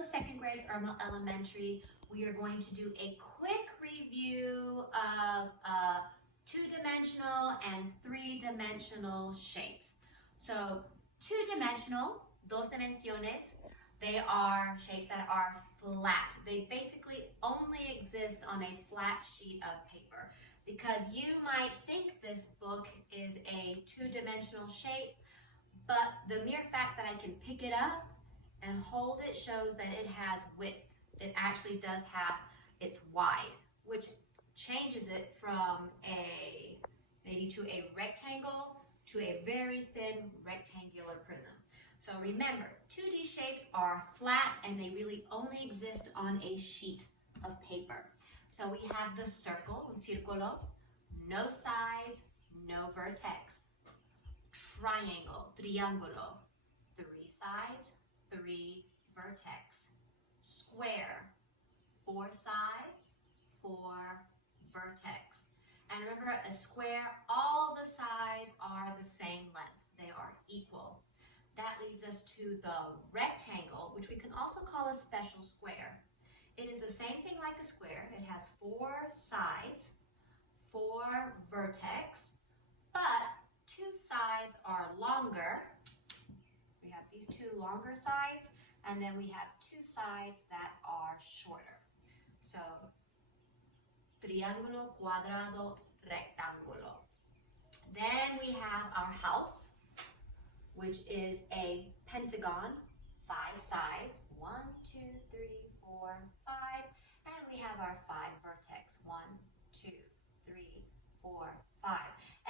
Hello, second grade Irma Elementary. We are going to do a quick review of two-dimensional and three-dimensional shapes. So two-dimensional, dos dimensiones, they are shapes that are flat. They basically only exist on a flat sheet of paper. Because you might think this book is a two-dimensional shape, but the mere fact that I can pick it up and hold it shows that it has width. It actually does have, it's wide, which changes it from maybe to a rectangle to a very thin rectangular prism. So remember, 2D shapes are flat and they really only exist on a sheet of paper. So we have the circle, un círculo, no sides, no vertex. Triangle, triángulo, 3 sides, 3 vertex. Square, 4 sides, 4 vertex. And remember, a square, all the sides are the same length. They are equal. That leads us to the rectangle, which we can also call a special square. It is the same thing like a square. It has 4 sides, 4 vertex, but 2 sides are longer. We have these 2 longer sides, and then we have 2 sides that are shorter. So, triángulo, cuadrado, rectángulo. Then we have our house, which is a pentagon, 5 sides, 1, 2, 3, 4, 5, and we have our 5 vertex, 1, 2, 3, 4, 5.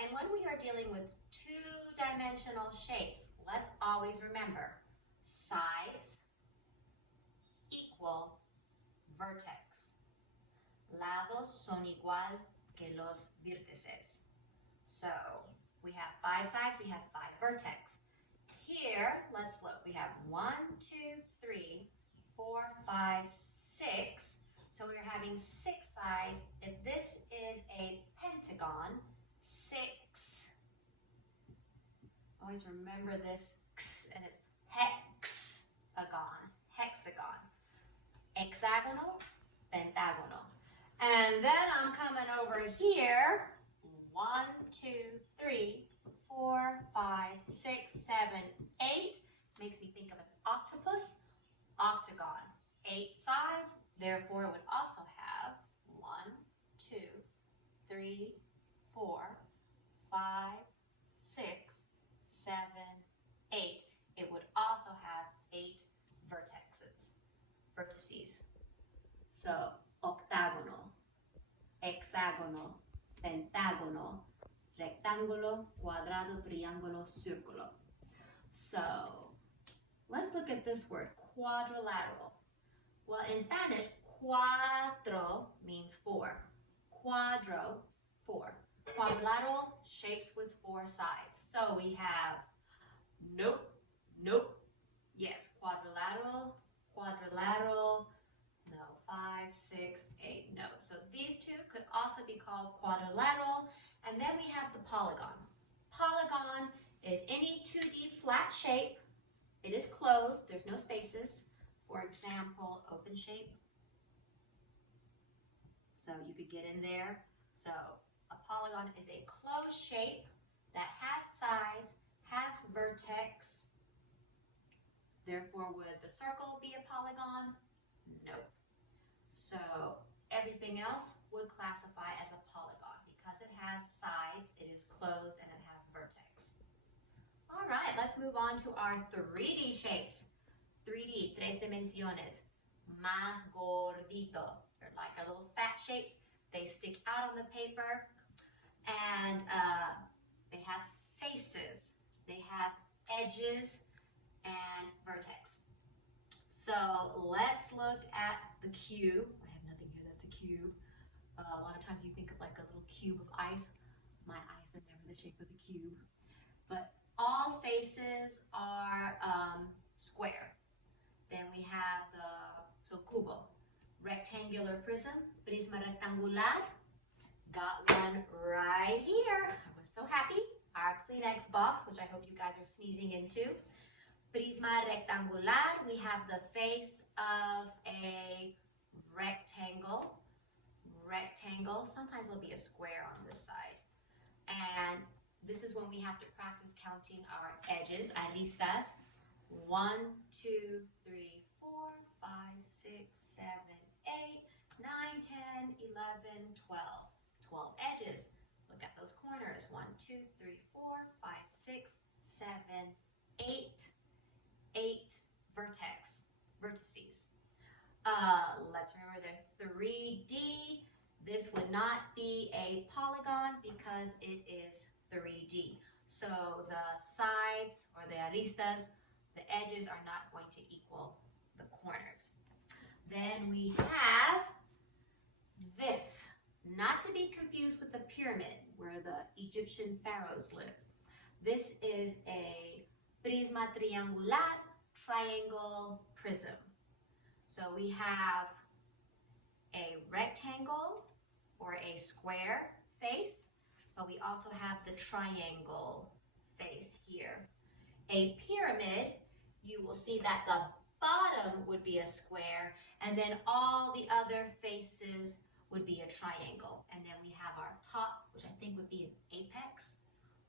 And when we are dealing with two-dimensional shapes, let's always remember, sides equal vertex. Lados son igual que los vértices. So we have 5 sides, we have 5 vertex. Here, let's look. We have 1, 2, 3, 4, 5, 6. So we're having 6 sides. If this is a pentagon, 6. Always remember this x, and it's hexagon, hexagon. Hexagonal, pentagonal. And then I'm coming over here. 1, 2, 3, 4, 5, 6, 7, 8. Makes me think of an octopus. Octagon. 8 sides. Therefore, it would also have 1, 2, 3, 4, 5, 6, 7, 8. It would also have 8 vertices. So, octágono, hexágono, pentágono, rectángulo, cuadrado, triángulo, círculo. So, let's look at this word, quadrilateral. Well, in Spanish, cuatro means 4. Cuadro, 4. Quadrilateral, shapes with 4 sides. So we have nope, nope. Yes, quadrilateral, quadrilateral. No, 5, 6, 8, no. So these 2 could also be called quadrilateral. And then we have the polygon. Polygon is any 2D flat shape. It is closed, there's no spaces. For example, open shape. So you could get in there. So a polygon is a closed shape that has sides, has vertex. Therefore, would the circle be a polygon? Nope. So everything else would classify as a polygon. Because it has sides, it is closed, and it has vertex. All right, let's move on to our 3D shapes. 3D, tres dimensiones. Más gordito. They're like a little fat shapes. They stick out on the paper. And they have faces. They have edges and vertex. So let's look at the cube. I have nothing here that's a cube. A lot of times you think of like a little cube of ice. My eyes are never the shape of the cube. But all faces are square. Then we have the cubo, rectangular prism, prisma rectangular. Got one right here. I was so happy. Our Kleenex box, which I hope you guys are sneezing into. Prisma rectangular, we have the face of a rectangle. Sometimes there'll be a square on this side. And this is when we have to practice counting our edges, aristas. 1, 2, 3, 4, 5, 6, 7, 8, 9, 10, 11, 12. 12 edges. Look at those corners. 1, 2, 3, 4, 5, 6, 7, 8. 8 vertices. Let's remember they're 3D. This would not be a polygon because it is 3D. So the sides or the aristas, the edges are not going to equal the corners. Then we have this, not to be confused with the pyramid where the Egyptian pharaohs lived. This is a prisma triangular, triangle prism. So we have a rectangle or a square face, but we also have the triangle face here. A pyramid, you will see that the bottom would be a square, and then all the other faces would be a triangle. And then we have our top, which I think would be an apex,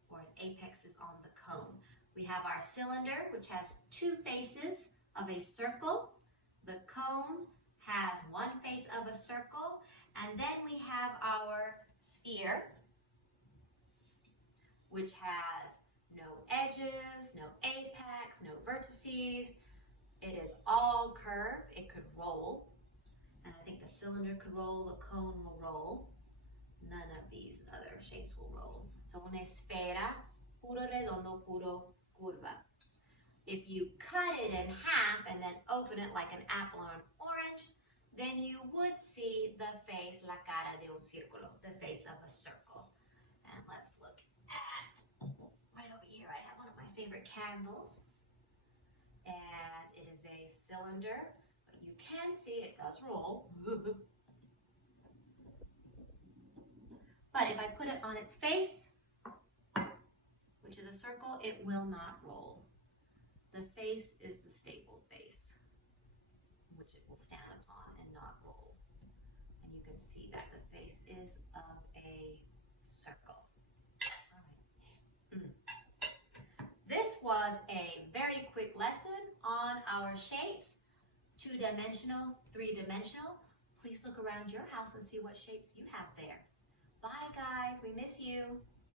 or an apex is on the cone. We have our cylinder, which has 2 faces of a circle. The cone has 1 face of a circle. And then we have our sphere, which has no edges, no apex, no vertices. It is all curved. It could roll. And I think the cylinder could roll, the cone will roll. None of these other shapes will roll. So una esfera, puro redondo, puro curva. If you cut it in half and then open it like an apple or an orange, then you would see the face, la cara de un círculo, the face of a circle. And let's look at, right over here, I have one of my favorite candles. And it is a cylinder, but you can see it does roll. But if I put it on its face, which is a circle, it will not roll. The face is the stapled base, which it will stand upon and not roll. And you can see that the face is of a circle. All right. This was a very quick lesson on our shapes, 2-dimensional, 3-dimensional. Please look around your house and see what shapes you have there. Bye guys, we miss you.